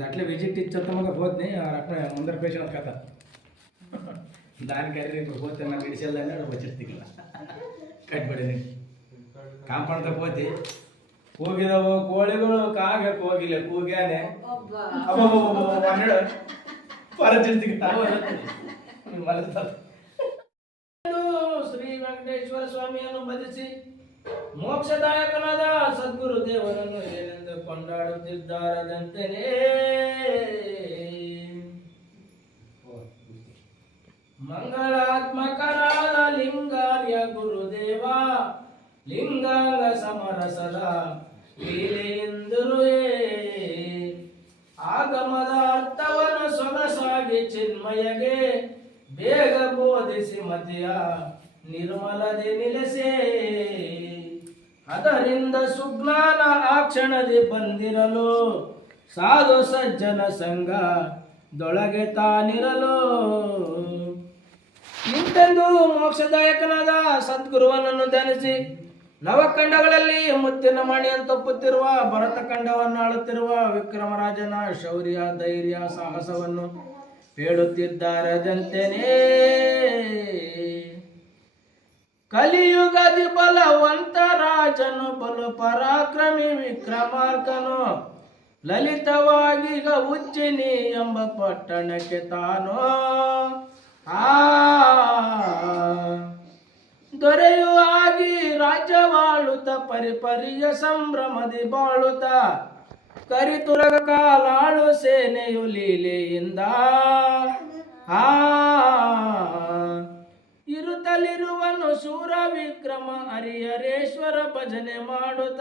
అట్లే విజిట్ ఇచ్చేస్తామగా పోతుంది అక్కడ ముందర పేషెంట్ కథ దానికి ఇప్పుడు పోతే నాకు ఇడిచెల్దని వచ్చేది ఇలా ಕಟ್ಬಿಡಿನಿ ಕಾಂಪೌಂಡ್ ಹೋತಿ ಕೂಗಿದವು ಕೋಳಿಗಳು ಕಾಗೆ ಕೋಗಿಲೆ ಕೂಗ್ಯಾನೆ ಪರಿಸ್ಥಿತಿಗೆ ಶ್ರೀ ವೆಂಕಟೇಶ್ವರ ಸ್ವಾಮಿಯನ್ನು ಭಜಿಸಿ ಮೋಕ್ಷದಾಯಕನಾದ ಸದ್ಗುರು ದೇವರನ್ನು ಏನೆಂದು ಕೊಂಡಾಡುತ್ತಿದ್ದಾರದಂತೆಯೇ ಮಂಗಳಾತ್ಮಕರಾದ ಲಿಂಗಾರ್ಯ ಗುರುದೇವ ಲಿಂಗಾಂಗ ಸಮರಸದ ಲೀಲೆಯಿಂದಿರುವೆ ಆಗಮದ ಅರ್ಥವನ್ನು ಸೊಗಸಾಗಿ ಚಿನ್ಮಯಗೆ ಬೇಗ ಬೋಧಿಸಿ ಮತಿಯ ನಿರ್ಮಲದೆ ನಿಲ್ಲಿಸೆ ಅದರಿಂದ ಸುಜ್ಞಾನ ಆ ಕ್ಷಣದಿ ಬಂದಿರಲು ಸಾಧು ಸಜ್ಜನ ಸಂಘ ದೊಳಗೆ ತಾನಿರಲು ಇಂತೆಂದು ಮೋಕ್ಷದಾಯಕನಾದ ಸದ್ಗುರುವನನ್ನು ಧ್ಯಾನಿಸಿ ನವಖಂಡಗಳಲ್ಲಿ ಮುತ್ತಿನ ಮಣಿಯನ್ನು ತಪ್ಪುತ್ತಿರುವ ಭರತ ಖಂಡವನ್ನು ಆಳುತ್ತಿರುವ ವಿಕ್ರಮರಾಜನ ಶೌರ್ಯ ಧೈರ್ಯ ಸಾಹಸವನ್ನು ಹೇಳುತ್ತಿದ್ದಾರದಂತೆಯೇ ಕಲಿಯುಗದಿ ಬಲವಂತ ರಾಜನು ಬಲು ಪರಾಕ್ರಮಿ ವಿಕ್ರಮಾರ್ಕನು ಲಲಿತವಾಗೀಗ ಉಜ್ಜಿನಿ ಎಂಬ ಪಟ್ಟಣಕ್ಕೆ ತಾನು ದೊರೆಯು ಆಗಿ ರಾಜ್ಯವಾಳುತ್ತ ಪರಿಪರಿಯ ಸಂಭ್ರಮದಿ ಬಾಳುತ್ತ ಕರಿತುರಗ ಕಾಲಾಳು ಸೇನೆಯು ಲೀಲೆಯಿಂದ ಇರುತ್ತಲಿರುವನು ಶೂರ ವಿಕ್ರಮ ಹರಿಹರೇಶ್ವರ ಭಜನೆ ಮಾಡುತ್ತ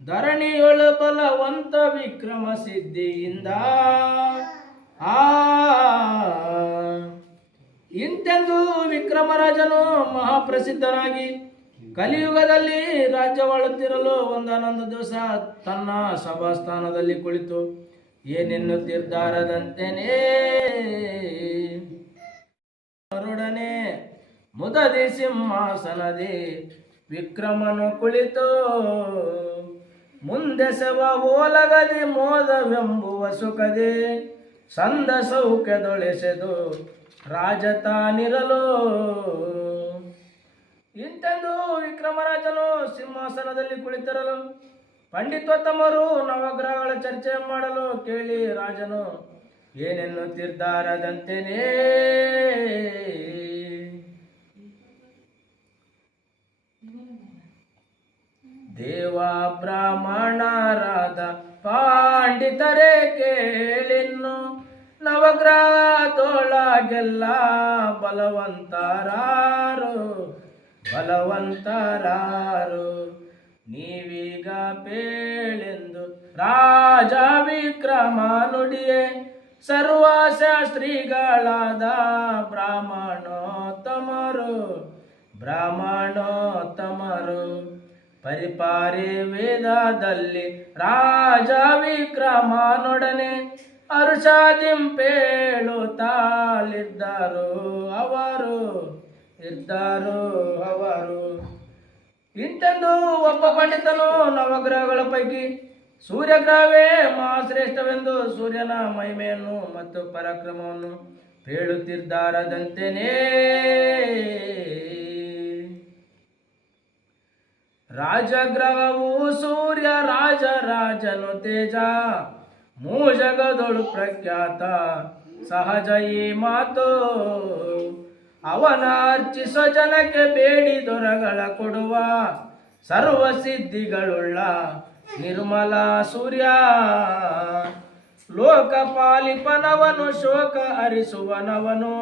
ಧರಣಿಯೊಳು ಬಲವಂತ ವಿಕ್ರಮ ಸಿದ್ಧಿಯಿಂದ ಇಂತೆಂದು ವಿಕ್ರಮರಾಜನು ಮಹಾಪ್ರಸಿದ್ಧನಾಗಿ ಕಲಿಯುಗದಲ್ಲಿ ರಾಜ್ಯವಾಳುತ್ತಿರಲು ಒಂದಾನೊಂದು ದಿವಸ ತನ್ನ ಸಭಾಸ್ಥಾನದಲ್ಲಿ ಕುಳಿತು ಏನೆನ್ನುತ್ತಿದ್ದಾರದಂತೆಯೇ ಅವರೊಡನೆ ಮುದದಿ ಸಿಂಹಾಸನದಿ ವಿಕ್ರಮನು ಕುಳಿತು ಮುಂದೆಸವ ಓಲಗದಿ ಮೋದವೆಂಬುವ ಸುಖದಿ ಸಂದ ಸೌಖ್ಯದೊಳೆಸೆದು ರಾಜತಾನಿರಲು ಇಂತೆಂದು ವಿಕ್ರಮರಾಜನು ಸಿಂಹಾಸನದಲ್ಲಿ ಕುಳಿತಿರಲು ಪಂಡಿತೋತ್ತಮರು ನವಗ್ರಹಗಳ ಚರ್ಚೆ ಮಾಡಲು ಕೇಳಿ ರಾಜನು ಏನೆನ್ನುತ್ತಿದ್ದಾರದಂತೆಯೇ ದೇವ ಬ್ರಾಹ್ಮಣರಾದ ಪಾಂಡಿತರೇ ಕೇಳಿನ್ನು ನವಗ್ರಹ ತೋಳಗೆಲ್ಲ ಬಲವಂತರಾರು ನೀವೀಗ ಪೇಳೆಂದು ರಾಜ ವಿಕ್ರಮ ನುಡಿಯೇ ಸರ್ವಶಾಸ್ತ್ರಿಗಳಾದ ಬ್ರಾಹ್ಮಣೋತ್ತಮರು ಪರಿಪಾರಿ ವೇದದಲ್ಲಿ ರಾಜ ವಿಕ್ರಮನೊಡನೆ ಅರುಷಾದಿಂಪೇಳುತ್ತಾಲಿದ್ದರು ಅವರು ಇಂತೆಂದು ಒಬ್ಬ ಪಂಡಿತನು ನವಗ್ರಹಗಳ ಪೈಕಿ ಸೂರ್ಯಗ್ರಹವೇ ಮಹಾಶ್ರೇಷ್ಠವೆಂದು ಸೂರ್ಯನ ಮಹಿಮೆಯನ್ನು ಮತ್ತು ಪರಾಕ್ರಮವನ್ನು ಹೇಳುತ್ತಿದ್ದಾರದಂತೆಯೇ ರಾಜಗ್ರಹವು ಸೂರ್ಯ ರಾಜನು ತೇಜ ಮೂಜಗದೊಳು ಪ್ರಖ್ಯಾತ ಸಹಜ ಈ ಮಾತು ಅವನ ಅರ್ಚಿಸೋ ಜನಕ್ಕೆ ಬೇಡಿ ದೊರಗಳ ಕೊಡುವ ಸರ್ವ ಸಿದ್ಧಿಗಳುಳ್ಳ ನಿರ್ಮಲ ಸೂರ್ಯ ಲೋಕಪಾಲಿಪನವನು ಶೋಕ ಹರಿಸುವನವನು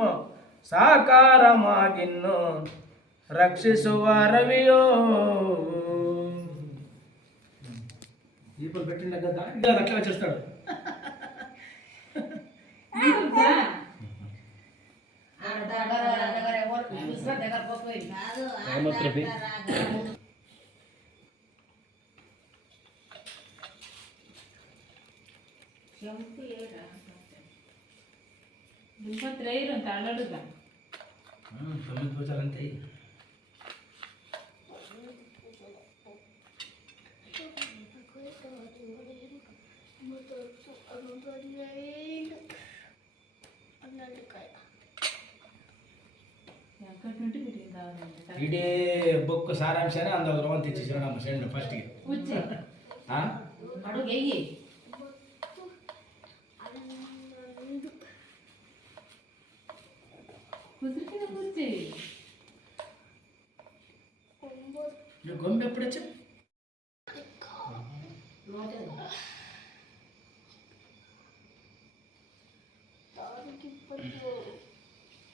ಸಾಕಾರಮಾಗಿನ್ನು ರಕ್ಷಿಸುವ ರವಿಯೋ దీపం పెట్టిన కదా ఇంకా అట్లా వచ్చేస్తాడు తొమ్మిది పూజలంతే ಇಡೀ ಬುಕ್ ಸಾರಾಂಶನೇ ಅಂದವ್ರು ಅಂತ ಇಚ್ಚಿಸಿರೋ ನಮ್ಮ ಸೆಂಡ್ ಫಸ್ಟ್ಗೆ ಹಾಂ ಅಡುಗೆ ಗೊಂಬೆ ಎప్పుడు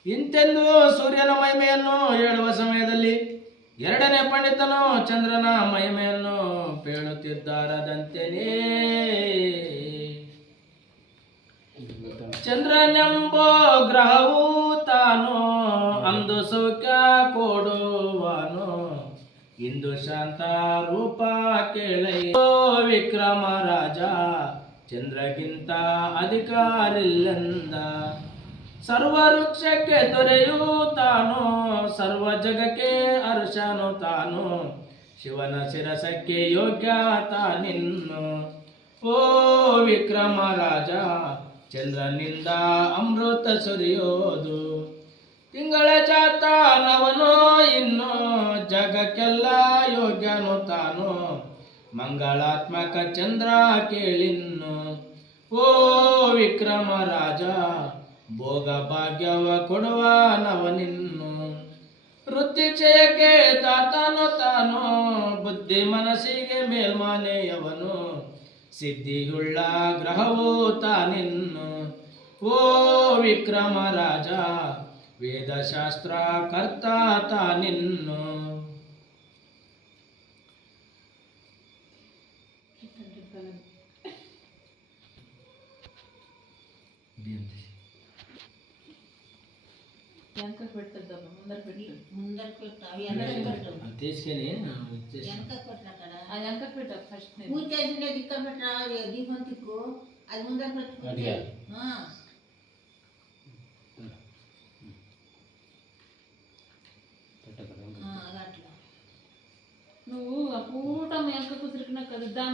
ಇಂತೆಂದು ಸೂರ್ಯನ ಮಹಿಮೆಯನ್ನು ಹೇಳುವ ಸಮಯದಲ್ಲಿ ಎರಡನೇ ಪಂಡಿತನು ಚಂದ್ರನ ಮಹಿಮೆಯನ್ನು ಪೇಳುತ್ತಿದ್ದಾರದಂತೆಯೇ ಚಂದ್ರನೆಂಬೋ ಗ್ರಹವು ತಾನು ಅಂದು ಸೌಖ್ಯ ಕೊಡುವನು ಇಂದು ಶಾಂತ ರೂಪ ಕೇಳೈ ವಿಕ್ರಮ ರಾಜ ಚಂದ್ರಗಿಂತ ಅಧಿಕಾರಿಲ್ಲಂದ ಸರ್ವ ವೃಕ್ಷಕ್ಕೆ ದೊರೆಯು ತಾನು ಸರ್ವ ಜಗಕ್ಕೆ ಹರ್ಷನು ತಾನು ಶಿವನ ಶಿರಸಕ್ಕೆ ಯೋಗ್ಯ ತಾನಿನ್ನು ಓ ವಿಕ್ರಮ ರಾಜ ಚಂದ್ರನಿಂದ ಅಮೃತ ಸುರಿಯೋದು ತಿಂಗಳ ಜಾತನವನು ಇನ್ನು ಜಗಕ್ಕೆಲ್ಲ ಯೋಗ್ಯನು ತಾನು ಮಂಗಳಾತ್ಮಕ ಚಂದ್ರ ಕೇಳಿನ್ನು ಓ ವಿಕ್ರಮ ರಾಜ ಭೋಗ ಭಾಗ್ಯವ ಕೊಡುವ ನವನಿನ್ನು ವೃತ್ತಿಕ್ಷಯಕ್ಕೆ ತಾತನು ತಾನು ಬುದ್ಧಿ ಮನಸ್ಸಿಗೆ ಮೇಲ್ಮಾನೆಯವನು ಸಿದ್ಧಿಯುಳ್ಳ ಗ್ರಹವು ತಾನಿನ್ನು ಓ ವಿಕ್ರಮ ರಾಜ ವೇದಶಾಸ್ತ್ರ ಕರ್ತ ತಾನಿನ್ನು నువ్వు ఆ పూట మీ అక్క కుదిరికిన కదా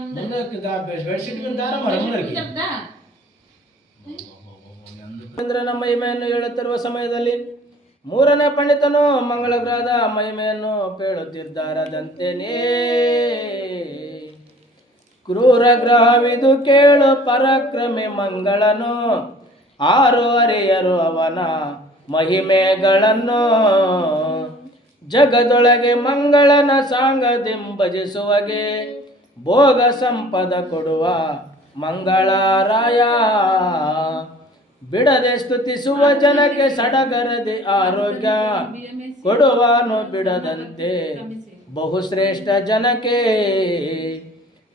ಚಂದ್ರನ ಮಹಿಮೆಯನ್ನು ಹೇಳುತ್ತಿರುವ ಸಮಯದಲ್ಲಿ ಮೂರನೇ ಪಂಡಿತನು ಮಂಗಳ ಗ್ರಹದ ಮಹಿಮೆಯನ್ನು ಪೇಳುತ್ತಿದ್ದಾರದಂತೆಯೇ ಕ್ರೂರ ಗ್ರಹವಿದು ಕೇಳು ಪರಾಕ್ರಮಿ ಮಂಗಳನು ಆರು ಅರಿಯರು ಅವನ ಮಹಿಮೆಗಳನ್ನು ಜಗದೊಳಗೆ ಮಂಗಳನ ಸಾಂಗದಿಂಬಜಿಸುವಗೆ ಭೋಗ ಸಂಪದ ಕೊಡುವ ಮಂಗಳರಾಯ ಬಿಡದೆ ಸ್ತುತಿಸುವ ಜನಕ್ಕೆ ಸಡಗರದೆ ಆರೋಗ್ಯ ಕೊಡುವನು ಬಿಡದಂತೆ ಬಹುಶ್ರೇಷ್ಠ ಜನಕ್ಕೆ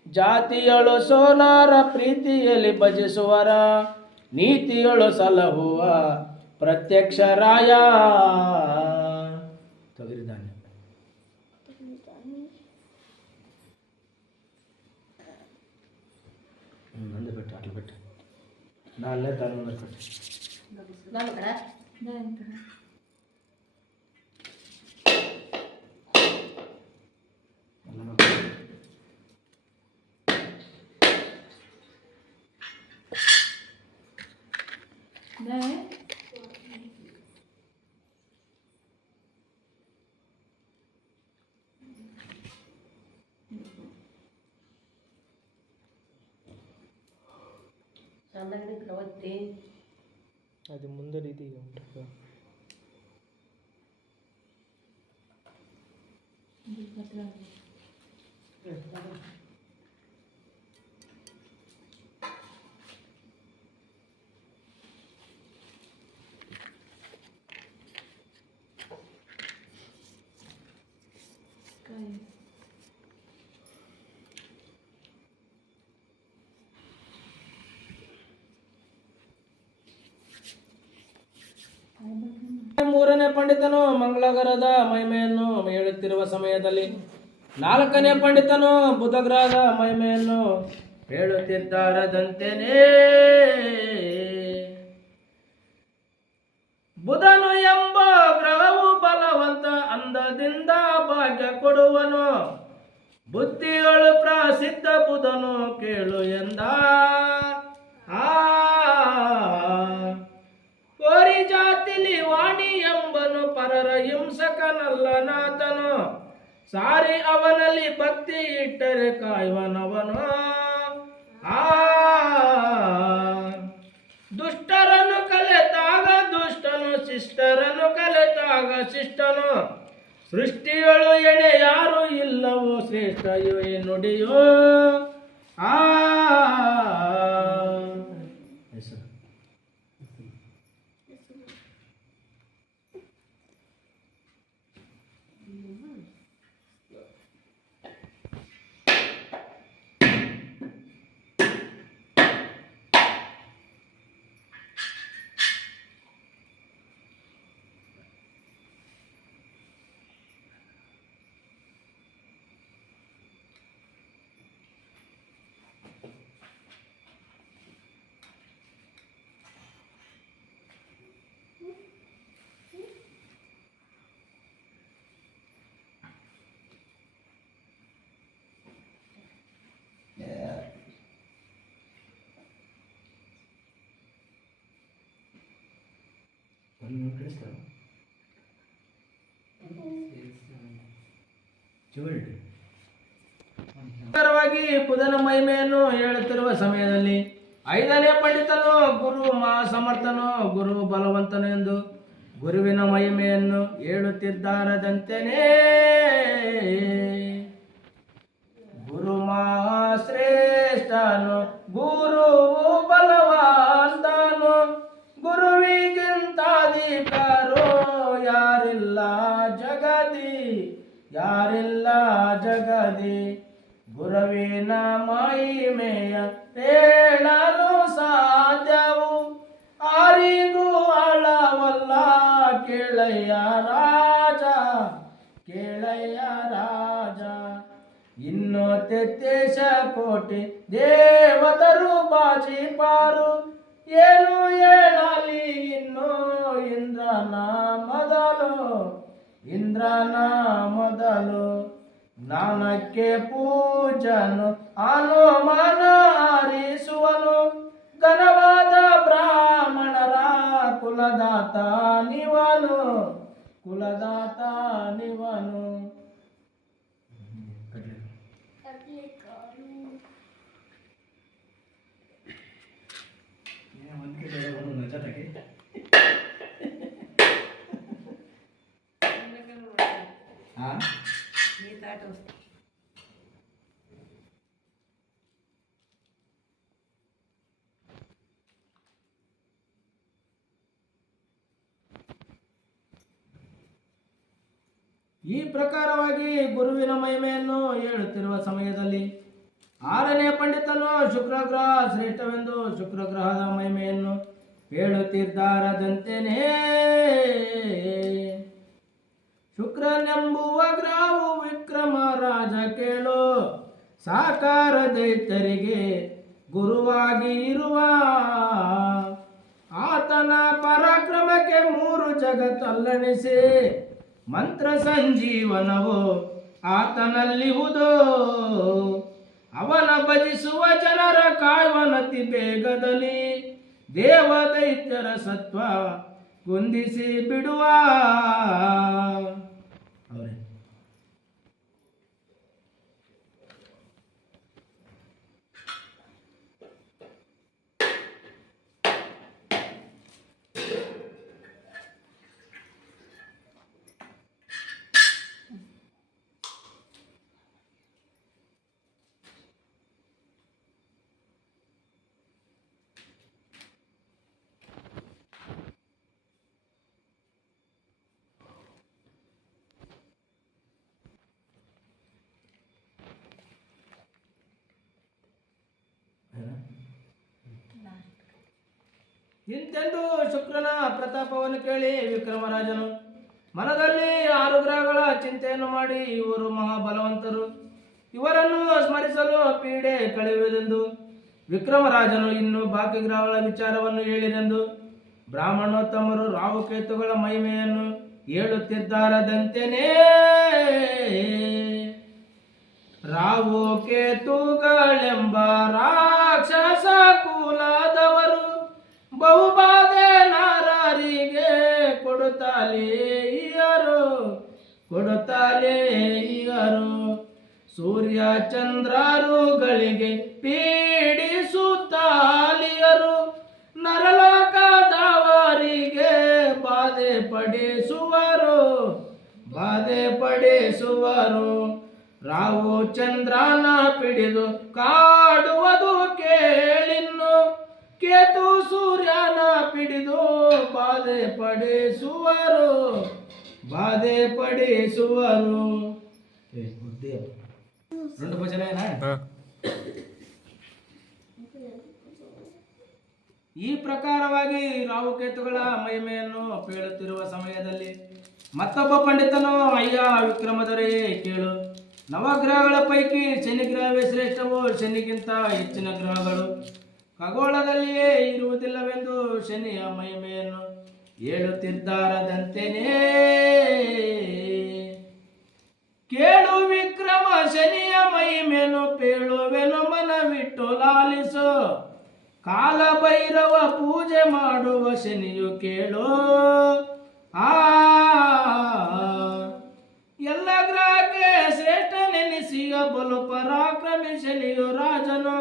ಜಾತಿಯಳು ಸೋನಾರ ಪ್ರೀತಿಯಲ್ಲಿ ಭಜಿಸುವರ ನೀತಿಯಳು ಸಲಹುವ ಪ್ರತ್ಯಕ್ಷ ರಾಯ ತೊಗರಿಧಾನ್ಯ ನಂದು ಬಿಟ್ಟು ಅಟ್ಲು ಬಿಟ್ಟು ನಾಳೆ ತಾನು ಬಿಟ್ಟು అది ముందర ఇది ఉంటుంది ಮೂರನೇ ಪಂಡಿತನು ಮಂಗಳಗ್ರಹದ ಮಹಿಮೆಯನ್ನು ಹೇಳುತ್ತಿರುವ ಸಮಯದಲ್ಲಿ ನಾಲ್ಕನೇ ಪಂಡಿತನು ಬುಧಗ್ರಹದ ಮಹಿಮೆಯನ್ನು ಹೇಳುತ್ತಿದ್ದಾರದಂತೆಯೇ ಬುಧನು ಎಂಬ ಗ್ರಹವು ಬಲವಂತ ಅಂದದಿಂದ ಭಾಗ್ಯ ಕೊಡುವನು ಬುದ್ಧಿಯಳು ಪ್ರಸಿದ್ಧ ಬುಧನು ಕೇಳು ಎಂದ ಸಾರಿ ಅವನಲ್ಲಿ ಭಕ್ತಿ ಇಟ್ಟರೆ ಕಾಯುವನವನು. ಆ ದುಷ್ಟರನ್ನು ಕಲೆತಾಗ ದುಷ್ಟನು, ಶಿಷ್ಟರನ್ನು ಕಲೆತಾಗ ಶಿಷ್ಟನು. ಸೃಷ್ಟಿಯೊಳು ಎಣೆ ಯಾರು ಇಲ್ಲವೋ ಶ್ರೇಷ್ಠ ಇವೇ ನುಡಿಯೋ. ಆ ಸುಂದರವಾಗಿ ಬುಧನ ಮಹಿಮೆಯನ್ನು ಹೇಳುತ್ತಿರುವ ಸಮಯದಲ್ಲಿ ಐದನೇ ಪಂಡಿತನು ಗುರು ಮಹಾಸಮರ್ಥನು, ಗುರು ಬಲವಂತನು ಎಂದು ಗುರುವಿನ ಮಹಿಮೆಯನ್ನು ಹೇಳುತ್ತಿದ್ದಾರದಂತೆಯೇ ಗುರು ಮಹಾಶ್ರೇಷ್ಠನು, ಗುರುವು ಬಲವಂತನು, ಗುರುವಿಗಿಂತಾಧಿಕಾರೋ ಯಾರಿಲ್ಲ ಜಗದಿ, ಯಾರಿಲ್ಲ ಜಗದಿ. ಗುರುವಿನ ಮಹಿಮೆಯ ಹೇಳಲು ಸಾಧ್ಯವು ಆರಿಗೂ ಆಳವಲ್ಲ. ಕೇಳಯ್ಯ ರಾಜ, ಕೇಳಯ್ಯ ರಾಜ. ಇನ್ನು 33 ಕೋಟಿ ದೇವತರು ಬಾಚಿಪಾರು, ಏನು ಹೇಳಲಿ ಇನ್ನು ಇಂದ್ರನ ಮೊದಲು, ಇಂದ್ರನ ಮೊದಲು. ಜ್ಞಾನಕ್ಕೆ ಪೂಜನು ಹನುಮನ ಹರಿಸುವನು, ಘನವಾದ ಬ್ರಾಹ್ಮಣರ ಕುಲದಾತ ನಿವನು, ಕುಲದಾತ ನಿವನು. ಈ ಪ್ರಕಾರವಾಗಿ ಗುರುವಿನ ಮಹಿಮೆಯನ್ನು ಹೇಳುತ್ತಿರುವ ಸಮಯದಲ್ಲಿ ಆರನೇ ಪಂಡಿತನು ಶುಕ್ರಗ್ರಹ ಶ್ರೇಷ್ಠವೆಂದು ಶುಕ್ರಗ್ರಹದ ಮಹಿಮೆಯನ್ನು ಹೇಳುತ್ತಿದ್ದಾರದಂತೆಯೇ ಶುಕ್ರನೆಂಬುವ ಗ್ರಹವು ವಿಕ್ರಮ ರಾಜ ಕೇಳು, ಸಾಕಾರ ದೈತ್ಯರಿಗೆ ಗುರುವಾಗಿ ಇರುವ ಆತನ ಪರಾಕ್ರಮಕ್ಕೆ 3 ಜಗತ್ತಲ್ಲಣಿಸಿ ಮಂತ್ರ ಸಂಜೀವನವು ಆತನಲ್ಲಿಹುದು. ಅವನ ಭಜಿಸುವ ಜನರ ಕಾಯುವನತಿ ಬೇಗದಲ್ಲಿ ದೇವ ದೈತ್ಯರ ಸತ್ವ ಕುಂದಿಸಿ ಬಿಡುವ. ಅವರೇ ಇಂತೆಂದು ಶುಕ್ರನ ಪ್ರತಾಪವನ್ನು ಕೇಳಿ ವಿಕ್ರಮರಾಜನು ಮನದಲ್ಲಿ 6 ಗ್ರಹಗಳ ಚಿಂತೆಯನ್ನು ಮಾಡಿ, ಇವರು ಮಹಾಬಲವಂತರು, ಇವರನ್ನು ಸ್ಮರಿಸಲು ಪೀಡೆ ಕಳೆಯುವುದೆಂದು ವಿಕ್ರಮರಾಜನು ಇನ್ನು ಬಾಕಿ ಗ್ರಹಗಳ ವಿಚಾರವನ್ನು ಹೇಳಿದೆಂದು ಬ್ರಾಹ್ಮಣೋತ್ತಮರು ರಾಹುಕೇತುಗಳ ಮಹಿಮೆಯನ್ನು ಹೇಳುತ್ತಿದ್ದಾರದಂತೆಯೇ ರಾಹುಕೇತುಗಳೆಂಬ ರಾಕ್ಷಸ ಕುಲದವರು ಬಹುಬಾಧೆ ನರರಿಗೆ ಕೊಡುತ್ತಲೇ ಇಯರು, ಕೊಡುತ್ತಲೇ ಲೇಯರು ಸೂರ್ಯ ಚಂದ್ರರುಗಳಿಗೆ ಪೀಡಿಸುತ್ತಾಲಿಯರು ನರಲೋಕದವರಿಗೆ ಬಾಧೆ ಪಡಿಸುವರು ರಾವು ಚಂದ್ರನ ಪಿಡಿದು ಕಾಡುವುದು ಕೇಳಿನ್ನು ಕೇತು ಸೂರ್ಯನ ಪಿಡಿದು ಬಾಧೆ ಪಡಿಸುವರು రెండు ಭಜನೆನಾ ಈ ಪ್ರಕಾರವಾಗಿ ರಾಹುಕೇತುಗಳ ಮಹಿಮೆಯನ್ನು ಪೇಳುತ್ತಿರುವ ಸಮಯದಲ್ಲಿ ಮತ್ತೊಬ್ಬ ಪಂಡಿತನು ಅಯ್ಯ ವಿಕ್ರಮದೊರೆಯೇ ಕೇಳು, ನವಗ್ರಹಗಳ ಪೈಕಿ ಶನಿ ಗ್ರಹವೇ ಶ್ರೇಷ್ಠವೋ? ಶನಿಗಿಂತ ಹೆಚ್ಚಿನ ಗ್ರಹಗಳು ಖಗೋಳದಲ್ಲಿಯೇ ಇರುವುದಿಲ್ಲವೆಂದು ಶನಿಯ ಮಹಿಮೆಯನ್ನು ಹೇಳುತ್ತಿದ್ದಾರದಂತೆಯೇ ಕೇಳು ವಿಕ್ರಮ, ಶನಿಯ ಮಹಿಮೆಯನ್ನು ಪೇಳುವೆನು ಮನವಿಟ್ಟು ಲಾಲಿಸು. ಕಾಲ ಭೈರವ ಪೂಜೆ ಮಾಡುವ ಶನಿಯು ಕೇಳು, ಎಲ್ಲ ಗ್ರಹಕ್ಕೆ ಶ್ರೇಷ್ಠ ನೆನೆಸಿಯ ಬಲು ಪರಾಕ್ರಮಿ ಶನಿಯು ರಾಜನು.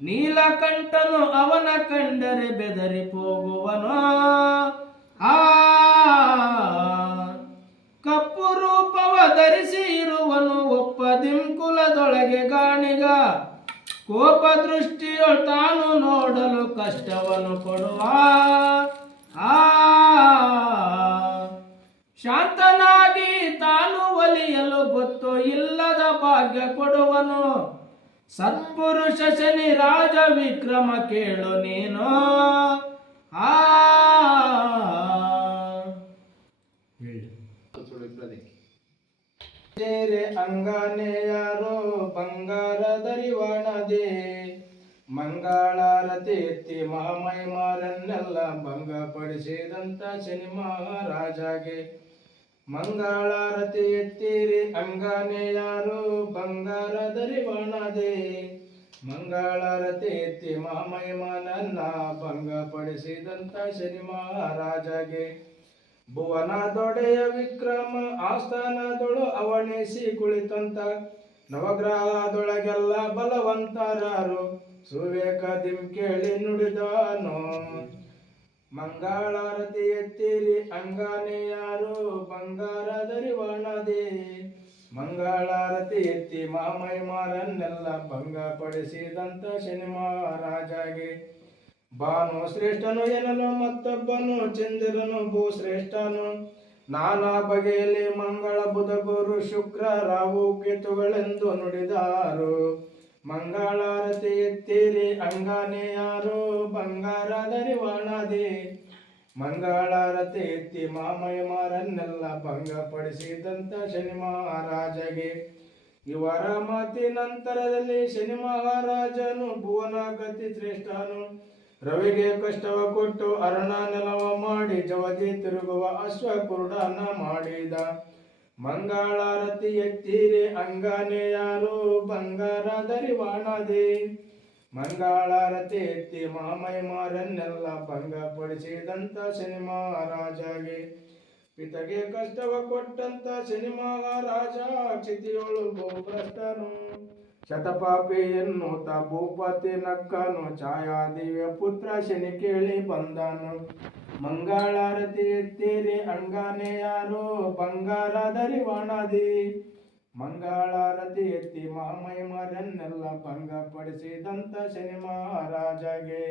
ನೀಲಕಂಠನು ಅವನ ಕಂಡರೆ ಬೆದರಿ ಹೋಗುವನು. ಕಪ್ಪು ರೂಪವ ಧರಿಸಿ ಇರುವನು ಒಪ್ಪದಿಂಕುಲದೊಳಗೆ ಗಾಣಿಗ. ಕೋಪ ದೃಷ್ಟಿಯು ತಾನು ನೋಡಲು ಕಷ್ಟವನ್ನು ಕೊಡುವ. ಶಾಂತನಾಗಿ ತಾನು ಒಲಿಯಲು ಗೊತ್ತು ಇಲ್ಲದ ಭಾಗ್ಯ ಕೊಡುವನು. ಸತ್ಪುರುಷ ಶನಿ ರಾಜ ವಿಕ್ರಮ ಕೇಳು ನೀನು. ಅಂಗಾನೆ ಯಾರೋ ಬಂಗಾರದರಿವಾಣದೆ ಮಂಗಳಾರತಿ ಎತ್ತಿ ಮಹಾಮೈಮಾರನ್ನೆಲ್ಲ ಭಂಗಪಡಿಸಿದಂತ ಶನಿ ಮಹಾರಾಜಗೆ ಮಂಗಳಾರತಿ ಎತ್ತಿರಿ ಅಂಗಾನೆ ಯಾರೋ ಬಂಗಾರದರಿವಾಣದೆ ಮಂಗಳಾರತಿ ಎತ್ತಿ ಮಹಾಮೈಮಾನನ್ನ ಭಂಗಪಡಿಸಿದಂತ ಶನಿ ಮಹಾರಾಜಗೆ ಭುವನದೊಡೆಯ ವಿಕ್ರಮ ಆಸ್ಥಾನದೊಳು ಅವಣಿಸಿ ಕುಳಿತಂತ ನವಗ್ರಹದೊಳಗೆಲ್ಲ ಬಲವಂತರಾರು ಸುವೇಕದಿಂ ಕೇಳಿ ನುಡಿದಾನು. ಮಂಗಳಾರತಿ ಎತ್ತಿರಿ ಅಂಗಾನೆ ಯಾರು ಬಂಗಾರದರಿವಾಣದೆ ಮಂಗಳಾರತಿ ಎತ್ತಿ ಮಹಾಮೈಮಾರನ್ನೆಲ್ಲ ಭಂಗಪಡಿಸಿದಂತ ಶನಿ ಮಹಾರಾಜಗೆ ಭಾನು ಶ್ರೇಷ್ಠನು ಎನ್ನಲು ಮತ್ತೊಬ್ಬನು ಚಂದ್ರನು ಭೂಶ್ರೇಷ್ಠನು. ನಾನಾ ಬಗೆಯಲ್ಲಿ ಮಂಗಳ ಬುಧ ಗುರು ಶುಕ್ರ ರಾಹು ಕೇತುಗಳೆಂದು ನುಡಿದಾರು. ಮಂಗಳಾರತಿ ಎತ್ತಿರಿ ಅಂಗಾನೆ ಯಾರು ಬಂಗಾರದರಿವಾಣದೆ ಮಂಗಳಾರತಿ ಎತ್ತಿ ಮಹಾಮೈಮಾರನ್ನೆಲ್ಲ ಭಂಗಪಡಿಸಿದಂತ ಶನಿ ಮಹಾರಾಜಗೆ ಇವರ ಮಾತಿನಂತರದಲ್ಲಿ ಶನಿ ಮಹಾರಾಜನು ಭುವನ ಗತಿ ಶ್ರೇಷ್ಠನು. ರವಿಗೆ ಕಷ್ಟವ ಕೊಟ್ಟು ಅರಣ ನೆಲವ ಮಾಡಿ ಜವದಿ ತಿರುಗುವ ಅಶ್ವ ಕುರುಡನ ಮಾಡಿದ. ಮಂಗಳಾರತಿ ಎತ್ತಿರಿ ಅಂಗಾನೆ ಯಾರು ಬಂಗಾರದರಿವಾಣದೆ ಮಂಗಳಾರತಿ ಎತ್ತಿ ಮಹಾಮೈಮಾರನ್ನೆಲ್ಲ ಭಂಗಪಡಿಸಿದಂತ ಶನಿ ಮಹಾರಾಜಗೆ ಪಿತಗೆ ಕಷ್ಟವ ಕೊಟ್ಟಂತ ಶನಿ ಮಹಾರಾಜ ಕ್ಷಿತಿಯೋಳು ಬಹುಭ್ರಷ್ಟನು. ಶತಪಾಪಿ ಎನ್ನುತ್ತ ಭೂಪತಿ ನಕ್ಕನು ಛಾಯಾದಿವ್ಯ ಪುತ್ರ ಶನಿ ಕೇಳಿ ಬಂದನು. ಮಂಗಳಾರತಿ ಎತ್ತಿರಿ ಅಂಗಾನೆ ಯಾರು ಬಂಗಾರದರಿವಾಣದೆ ಮಂಗಳಾರತಿ ಎತ್ತಿ ಮಹಾಮೈಮಾರನ್ನೆಲ್ಲ ಭಂಗಪಡಿಸಿದಂತ ಶನಿ ಮಹಾರಾಜಗೆ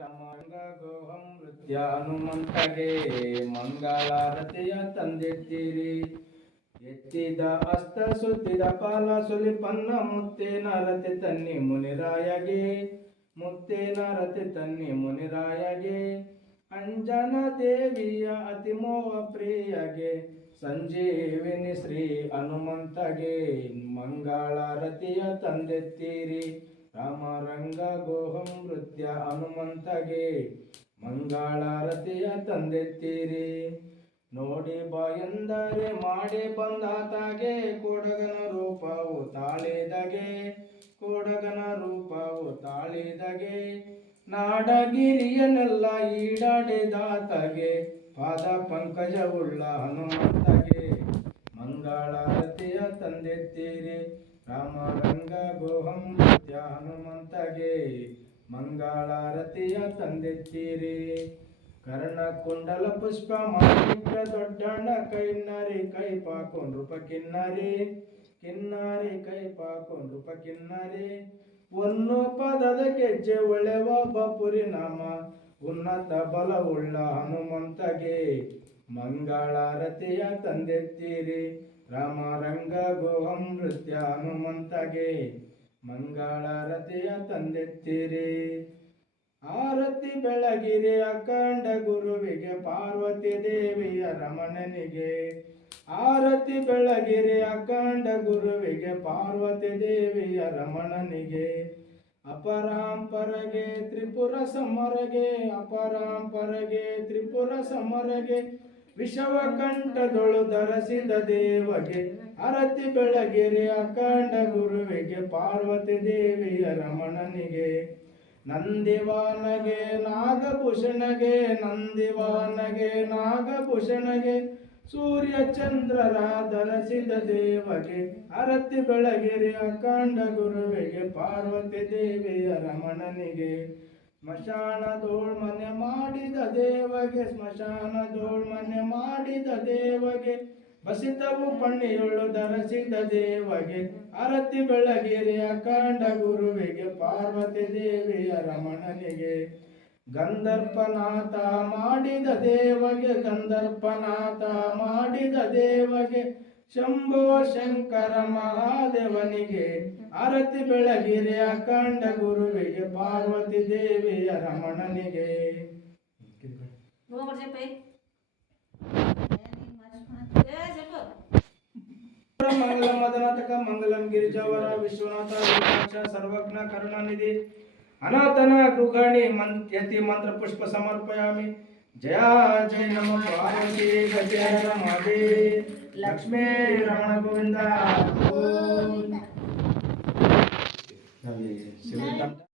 ರಾಮಾಂಗ ಗೋಹಂ ನೃತ್ಯ ಹನುಮಂತಗೆ ಮಂಗಳಾರತಿಯ ತಂದೆತ್ತೀರಿ. ಎತ್ತಿದ ಅಸ್ತ ಸುತ್ತಿದ ಪಾಲ ಸುಲಿಪನ್ನ ಮುತ್ತೇನ ರತಿ ತನ್ನಿ ಮುನಿರಾಯಗೆ ಮುತ್ತೇನ ರತಿ ತನ್ನಿ ಮುನಿರಾಯಗೆ ಅಂಜನ ದೇವಿಯ ಅತಿಮೋಹ ಪ್ರಿಯಗೆ ಸಂಜೀವಿನಿ ಶ್ರೀ ಹನುಮಂತಗೆ ಮಂಗಳಾರತಿಯ ತಂದೆತ್ತೀರಿ. ರಾಮರಂಗ ಗೋಹಂ ನೃತ್ಯ ಹನುಮಂತಗೆ ಮಂಗಳಾರತಿಯ ತಂದೆತ್ತೀರಿ. ನೋಡಿ ಬಾ ಎಂದರೆ ಮಾಡಿ ಬಂದಾತಾಗೆ ಕೊಡಗನ ರೂಪವು ತಾಳಿದಗೆ ಕೊಡಗನ ರೂಪವು ತಾಳಿದಗೆ ನಾಡಗಿರಿಯನೆಲ್ಲ ಈಡಾಡಿದಾತಗೆ ಪಾದ ಪಂಕಜವುಳ್ಳ ಹನುಮಂತಗೆ ಮಂಗಳಾರತಿಯ ತಂದೆತ್ತೀರಿ ರಾಮರಂಗ ಗೋಹಂ ನೃತ್ಯ ಹನುಮಂತಗೆ ಮಂಗಳಾರತಿಯ ತಂದೆತ್ತೀರಿ ಕರ್ಣಕುಂಡಲ ಪುಷ್ಪ ಮಾಣಿಕ್ಯ ದೊಡ್ಡಣ್ಣ ಕೈನ್ನರಿ ಕೈ ಪಾಕು ನೃಪ ಕಿನ್ನರಿ ಕಿನ್ನರಿ ಕೈ ಪಾಕು ನೃಪ ಕಿನ್ನರಿ ಒಂದು ಪದದ ಗೆಜ್ಜೆ ಒಳೆವ ಬಪುರಿ ನಾಮ ಉನ್ನತ ಬಲವುಳ್ಳ ಹನುಮಂತಗೆ ಮಂಗಳಾರತಿಯ ತಂದೆತ್ತೀರಿ ರಾಮರಂಗ ಗೋಹಂ ನೃತ್ಯ ಹನುಮಂತಗೆ ಮಂಗಳಾರತಿಯ ತಂದೆತ್ತೀರಿ ಆರತಿ ಬೆಳಗಿರಿ ಅಖಂಡ ಗುರುವಿಗೆ ಪಾರ್ವತಿ ದೇವಿಯ ರಮಣನಿಗೆ ಆರತಿ ಬೆಳಗಿರಿ ಅಖಂಡ ಗುರುವಿಗೆ ಪಾರ್ವತಿ ದೇವಿಯ ರಮಣನಿಗೆ ಅಪರಾಂಪರಗೆ ತ್ರಿಪುರ ಸಮರಗೆ ಅಪರಾಂಪರಗೆ ತ್ರಿಪುರ ಸಮರಗೆ ವಿಷವ ಕಂಠದೊಳು ಧರಿಸಿದ ದೇವಗೆ ಅರತಿ ಬೆಳಗಿರಿ ಅಖಂಡ ಗುರುವಿಗೆ ಪಾರ್ವತಿ ದೇವಿಯ ರಮಣನಿಗೆ ನಂದಿವಾನಗೆ ನಾಗಭೂಷಣಗೆ ನಂದಿವಾನಗೆ ನಾಗಭೂಷಣಗೆ ಸೂರ್ಯ ಚಂದ್ರರ ಧರಿಸಿದ ದೇವಗೆ ಅರತಿ ಬೆಳಗಿರಿ ಅಖಂಡ ಗುರುವಿಗೆ ಪಾರ್ವತಿ ದೇವಿಯ ರಮಣನಿಗೆ ಸ್ಮಶಾನದೋಳ್ಮನೆ ಮಾಡಿದ ದೇವಗೆ ಸ್ಮಶಾನದೋಳ್ಮನೆ ಮಾಡಿದ ದೇವಗೆ ಬಸಿತವು ಪಣ್ಣಿಯೊಳು ಧರಿಸಿದ ದೇವಗೆ ಅರತಿ ಬೆಳಗಿರಿ ಅಖಂಡ ಗುರುವಿಗೆ ಪಾರ್ವತಿ ದೇವಿಯ ರಮಣನಿಗೆ ಗಂಧರ್ಪನಾಥ ಮಾಡಿದ ದೇವಗೆ ಗಂಧರ್ಪನಾಥ ಮಾಡಿದ ದೇವಗೆ ಶಂಭೋ ಶಂಕರ ಮಹಾದೇವನಿಗೆ ಅರತಿ ಬೆಳಗಿರಿ ಅಖಂಡ ಗುರುವಿಗೆ ಪಾರ್ವತಿ ದೇವಿಯ ರಮಣನಿಗೆ ಮಂಗಲ ಮದನಾಥಕ ಮಂಗಲಂ ಗಿರಿಜಾವರ ವಿಶ್ವನಾಥ ವಿರೂಪಾಕ್ಷ ಸರ್ವಜ್ಞ ಕರುಣಾನಿಧಿ ಅನಾಥನ ಗೃಹಣಿ ಯತಿ ಮಂತ್ರ ಪುಷ್ಪ ಸಮರ್ಪಯಾಮಿ ಜಯ ಜಯ ನಮ ಪಾರ್ವತಿ ಗಜಯ ರಮಾದೇ ಲಕ್ಷ್ಮೀ ರಮಣ ಗೋವಿಂದ